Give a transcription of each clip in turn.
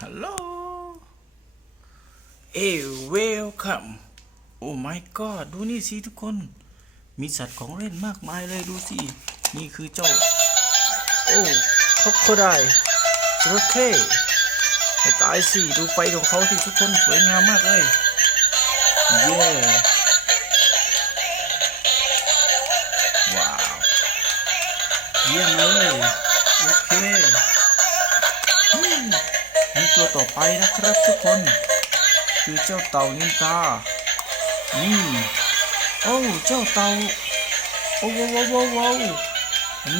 ฮัลโหลเอ้เวลคัมโอ้ my god ดูนี่สิทุกคน มีสัตว์ของเล่นมากมายเลยดูสิ นี่คือเจ้า โอ้คอกโคไดจระเข้ให้ตายสิ ดูไฟของเขาสิทุกคนสวยงามมากเลย เย้ ว้าว เยี่ยมเลย โอเค อืมมีตัวต่อไปนะครับทุกคน คือเจ้าเต่านินจานี่โอ้เจ้าเต่าโอ้ว้าวว้าวว้าวว้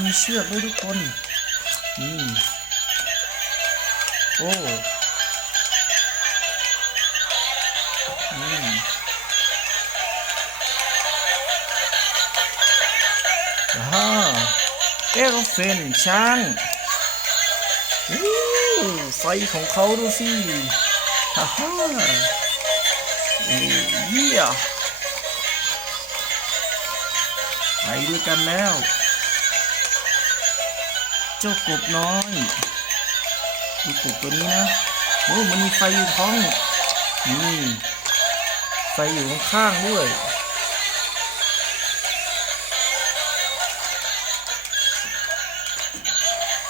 มีเชือกด้วยทุกคนนี่โอ้อืมอ่าเอโรเฟนช้างอู้ ไฟของเขาดูสิฮ่าฮ่าเยี่ยไปด้วยกันแล้ว เจ้ากบน้อยดูกบตัวนี้นะโอ้มันมีไฟอยู่ท้องนี่ไฟอยู่ข้างๆด้วย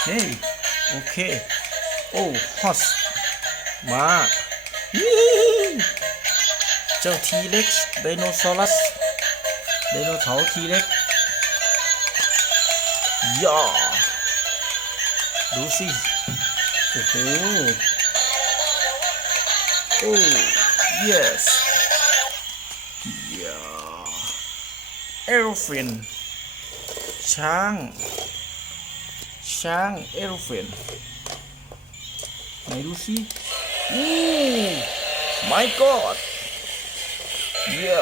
เฮ้ยโอเค โอ้ฮอสมาเจ้าทีเล็กไดโนเสารัสไดโนเสาร์ทีเล็กย่าดูสิโอ้โหโอ้ yes ย่าเอโรฟินช้างช้างเอโรฟิน ไหนดูสิอู้ my god เย้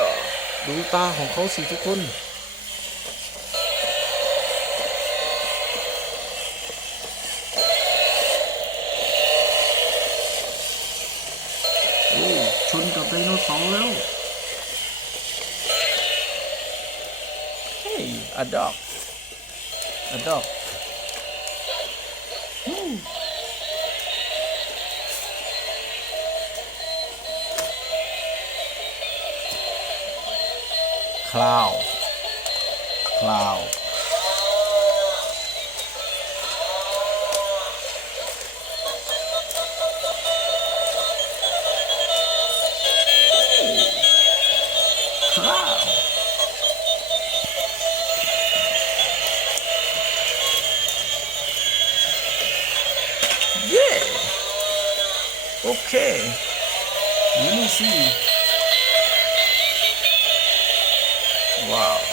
ดูตาของเขาสิทุกคน โอ้ชนกับไดโนเสาร์แล้วเฮ้ย a dog a dog คลาวคลา ว